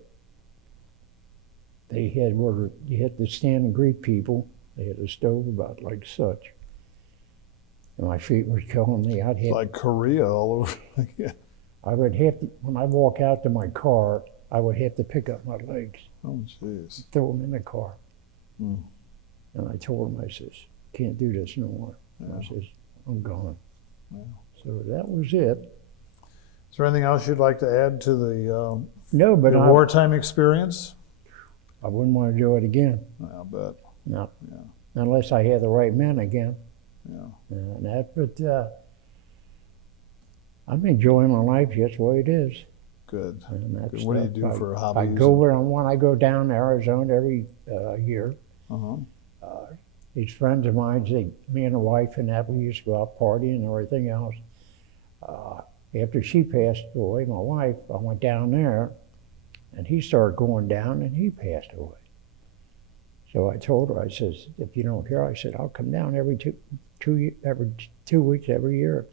they had where you had to stand and greet people. They had a stove about like such. And my feet were killing me. It's like Korea all over. Yeah. I would have to, when I walk out to my car, I would have to pick up my legs, Oh, jeez. throw them in the car. Hmm. And I told him, I says, can't do this no more. Yeah. I says, I'm gone. Yeah. So that was it. Is there anything else you'd like to add to the No, but your wartime experience? I wouldn't want to do it again. I'll bet. No. Yeah. Unless I had the right men again. Yeah. And that, but I'm enjoying my life just the way it is. Good. And that's Good. What do you do for hobbies? I go where I want. I go down to Arizona every year. Uh-huh. These friends of mine, me and the wife and that, we used to go out partying and everything else. After she passed away, my wife, I went down there, and he started going down, and he passed away. So I told her, I says, if you don't hear, I said, I'll come down every 2 weeks every year.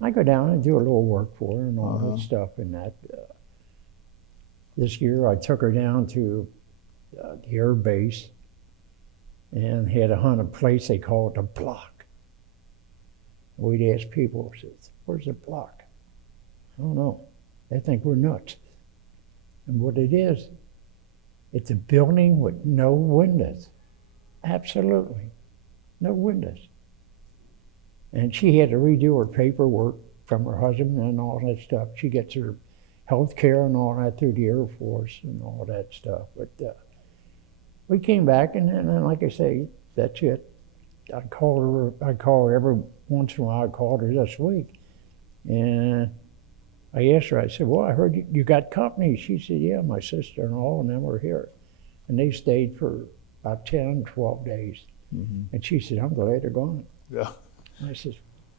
I go down and do a little work for her and all that stuff and that. This year I took her down to the air base and had to hunt a place they call it the block. We'd ask people, says, where's the block? I don't know. They think we're nuts. And what it is, it's a building with no windows. Absolutely. No windows. And she had to redo her paperwork from her husband and all that stuff. She gets her health care and all that through the Air Force and all that stuff. But we came back, and then, like I say, that's it. I call her every once in a while. I called her this week. And I asked her, I said, well, I heard you got company. She said, yeah, my sister-in-law and them were here. And they stayed for about 10, 12 days. Mm-hmm. And she said, I'm glad they're gone. Yeah. I says,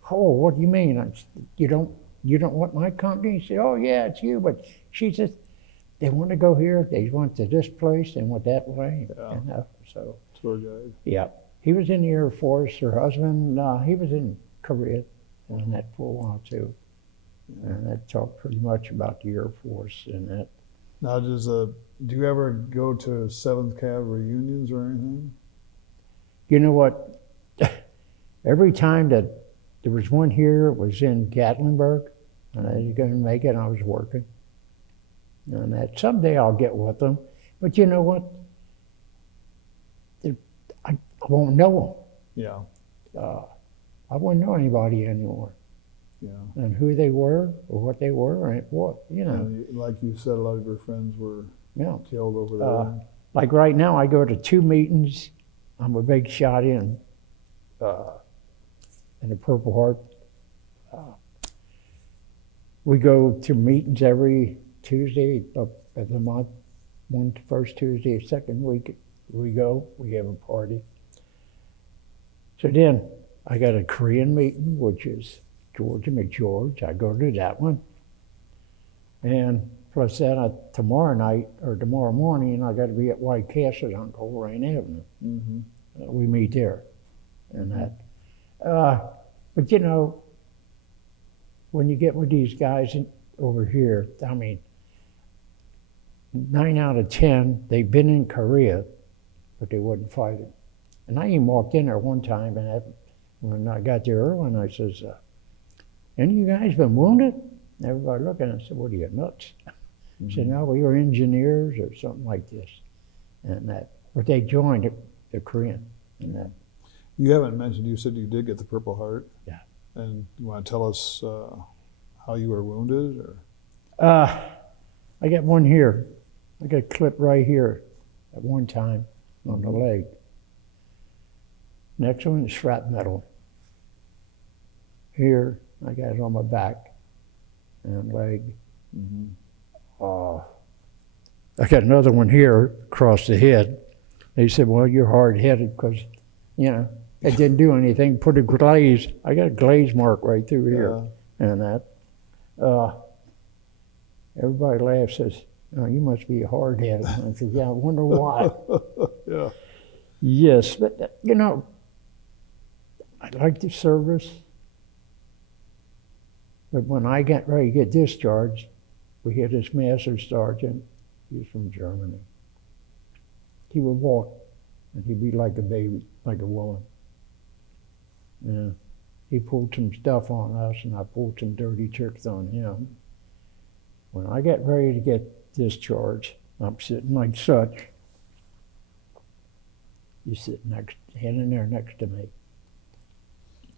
oh, what do you mean? You don't want my company? She said, oh yeah, it's you. But she says, they want to go here, they went to this place, and went that way. Yeah. And, so Tour guide. yeah, he was in the Air Force. Her husband, he was in Korea and that for a while too. Yeah. And that talked pretty much about the Air Force and that. Now, do you ever go to 7th Cav reunions or anything? You know what? Every time that there was one here, it was in Gatlinburg, and I was going to make it, I was working. And that someday I'll get with them. But you know what? I won't know them. Yeah. I won't know anybody anymore. Yeah. And who they were, or what they were, or what, you know. And like you said, a lot of your friends were killed over there. Like right now, I go to 2 meetings. I'm a big shot in the Purple Heart. We go to meetings every Tuesday of the month. One first Tuesday, second week we have a party. So then I got a Korean meeting, which is Georgia McGeorge. I go to that one. And plus that, tomorrow night or tomorrow morning, I got to be at White Castle on Coleraine Avenue. Mm-hmm. We meet there and that. But you know, when you get with these guys over here, I mean, 9 out of 10, they've been in Korea, but they wouldn't fight it. And I even walked in there one time, and when I got there early, and I says, any of you guys been wounded? And everybody looked at me and said, what are you, nuts? Mm-hmm. I said, no, we were engineers or something like this. And that, but they joined the Korean and that. You haven't mentioned, you said you did get the Purple Heart. Yeah. And you want to tell us how you were wounded? Or? I got one here. I got a clip right here at one time on the leg. Next one is shrapnel. Here, I got it on my back and leg. Mm-hmm. I got another one here across the head. They said, well, you're hard-headed because, you know, it didn't do anything. Put a glaze. I got a glaze mark right through here and that. Everybody laughs, says, oh, you must be hard-headed. I said, yeah, I wonder why. Yeah. Yes, but, you know, I like the service. But when I got ready to get discharged, we had this master sergeant. He was from Germany. He would walk, and he'd be like a baby, like a woman. Yeah. He pulled some stuff on us, and I pulled some dirty tricks on him. When I got ready to get discharged, I'm sitting like such. He's sitting in there next to me.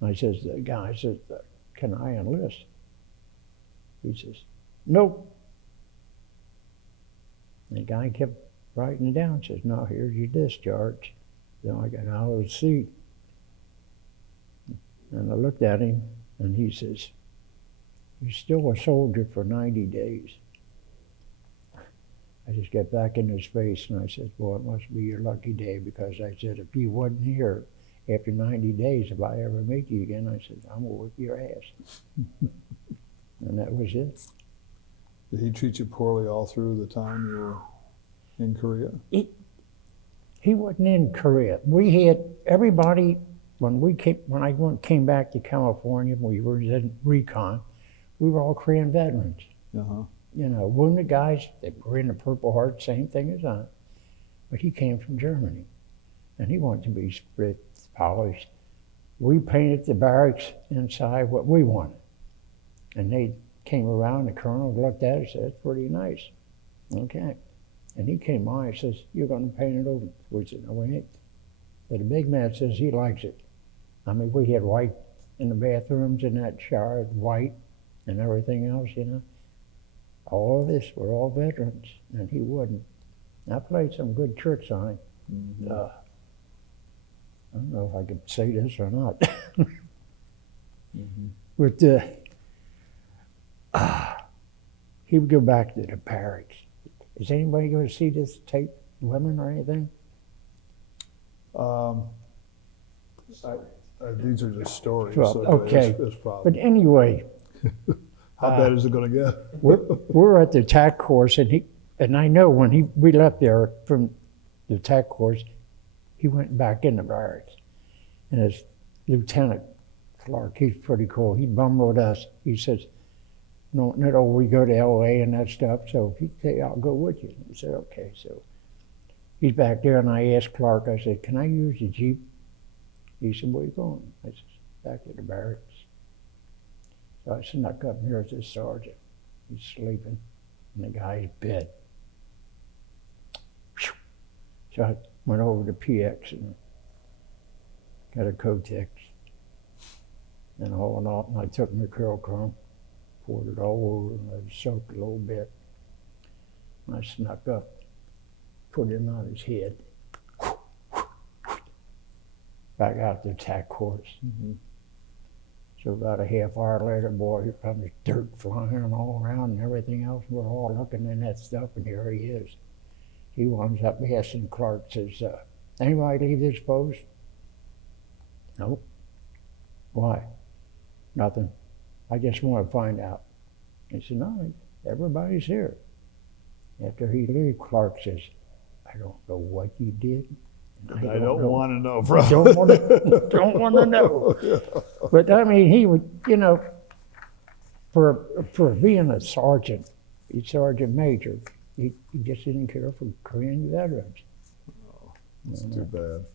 I says, the guy says, can I enlist? He says, nope. And the guy kept writing it down, says, no, here's your discharge. Then I got out of the seat. And I looked at him, and he says, you're still a soldier for 90 days. I just got back in his face, and I said, well, it must be your lucky day, because I said, if you wasn't here after 90 days, if I ever meet you again, I said, I'm going to whip your ass. And that was it. Did he treat you poorly all through the time you were in Korea? He wasn't in Korea. We had everybody, when I came back to California, we were in recon, we were all Korean veterans. Uh-huh. You know, wounded guys, they were in the Purple Heart, same thing as I. But he came from Germany, and he wanted to be spritzed, polished. We painted the barracks inside what we wanted. And they came around, the colonel looked at it and said, that's pretty nice. Okay. And he came on and says, you're going to paint it over. We said, no, we ain't. But the big man says he likes it. I mean, we had white in the bathrooms and that shower, white and everything else, you know. All of this, we're all veterans, and he wouldn't. I played some good tricks on him. Mm-hmm. I don't know if I could say this or not. Mm-hmm. But he would go back to the barracks. Is anybody going to see this tape, women or anything? These are just stories. Well, so okay. It's probably, But anyway, how bad is it going to get? we're at the attack course, and I know when we left there from the attack course, he went back in the barracks. And his Lieutenant Clark, he's pretty cool. He bumbled us. He says, no, we go to LA and that stuff, so he said, I'll go with you. We said, okay. So he's back there, and I asked Clark, I said, can I use the Jeep? He said, where are you going? I said, back to the barracks. So I snuck up near this sergeant. He's sleeping in the guy's bed. So I went over to PX and got a Kotex and all and all, and I took my curl chrome, poured it all over, and I soaked a little bit. And I snuck up, put it on his head, back out the attack course. Mm-hmm. So about a half hour later, boy, here comes dirt flying all around and everything else. We're all looking in that stuff, and here he is. He winds up asking Clark, says, anybody leave this post? Nope. Why? Nothing. I just want to find out. He said, no, everybody's here. After he leaves, Clark says, I don't know what you did. I don't want to know, bro. Don't want to know. But I mean, he would, you know, for being a sergeant, he's sergeant major, he just didn't care for Korean veterans. Oh, that's too bad.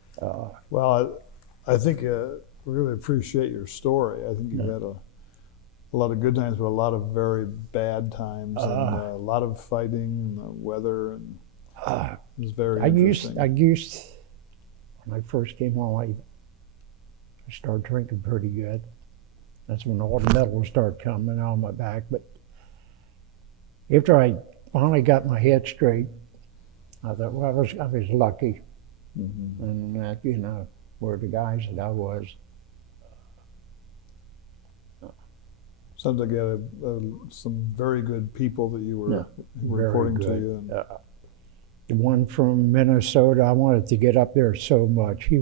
Well, I think really appreciate your story. I think you've had a lot of good times, but a lot of very bad times, and a lot of fighting, and the weather, and it was very interesting. I used, when I first came home, I started drinking pretty good. That's when all the medals started coming on my back. But after I finally got my head straight, I thought, well, I was lucky. Mm-hmm. And that, you know, were the guys that I was. Sounds like you had some very good people that you were Very reporting good. to you. And The one from Minnesota, I wanted to get up there so much. He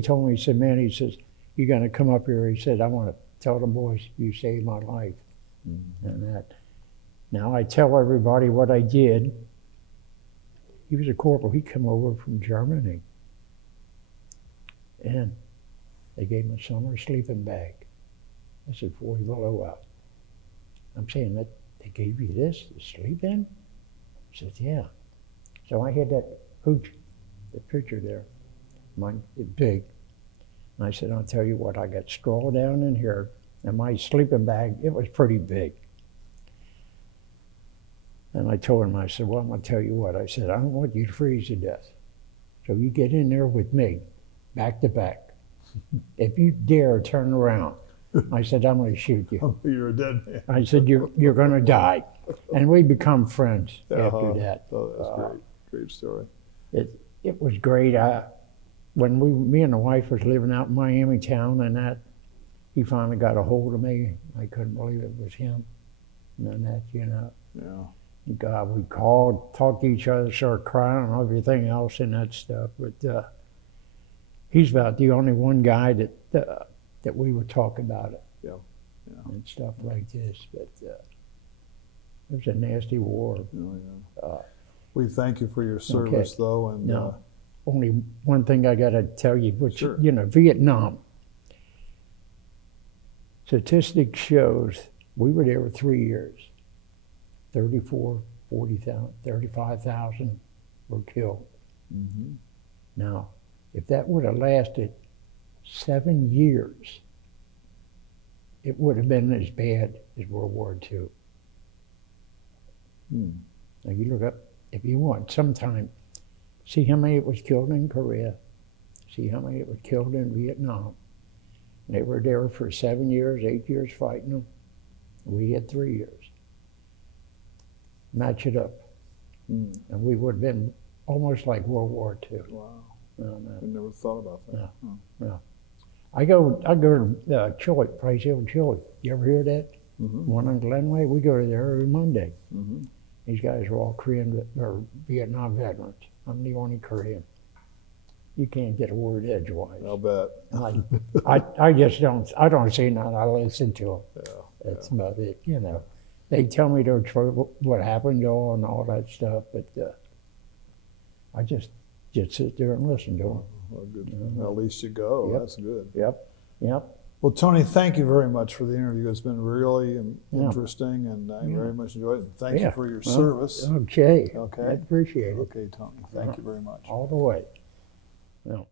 told me, he said, man, he says, you're going to come up here. He said, I want to tell the boys you saved my life. Mm-hmm. And that. Now I tell everybody what I did. He was a corporal. He came over from Germany. And they gave him a summer sleeping bag. I said, before he blew up. I'm saying that they gave you this to sleep in? I said, yeah. So I had that hooch, the picture there, mine is big. And I said, I'll tell you what, I got straw down in here, and my sleeping bag, it was pretty big. And I told him, I said, well, I'm gonna tell you what, I said, I don't want you to freeze to death. So you get in there with me, back to back. If you dare turn around, I said, I'm gonna shoot you. You're a dead man. I said, you're gonna die. And we become friends after that. Oh, that's great. Great story. It was great. When me and the wife was living out in Miami town and that, he finally got a hold of me. I couldn't believe it was him. And that, you know. Yeah. God, we called, talked to each other, started crying and everything else and that stuff. But he's about the only one guy that we would talk about it. Yeah. Yeah. And stuff like this. But it was a nasty war. Oh, yeah. We thank you for your service, though. And no, only one thing I got to tell you, which, sure. you know, Vietnam. Statistics shows we were there for 3 years. 35,000 were killed. Mm-hmm. Now, if that would have lasted 7 years, it would have been as bad as World War II. Now you look up, if you want, sometime, see how many was killed in Korea, see how many was killed in Vietnam. They were there for 7 years, 8 years fighting them. We had 3 years. Match it up. And we would have been almost like World War II. Wow. No. I never thought about that. No. I go to chili, Price Hill Chili. You ever hear that? Mm-hmm. One on Glenway? We go there every Monday. Mm-hmm. These guys are all Korean or Vietnam veterans. I'm the only Korean. You can't get a word edgewise. I'll bet. I just don't. I don't see none. I listen to them. Yeah. That's about it. You know, they tell me what happened, Joel, and all that stuff, but I just sit there and listen to them. Well, good. Well, at least you go. Yep. That's good. Yep. Well, Tony, thank you very much for the interview. It's been really interesting, and I very much enjoyed it. Thank you for your service. Okay. Okay. I appreciate it. Okay, Tony. Thank you very much. All the way. Yeah.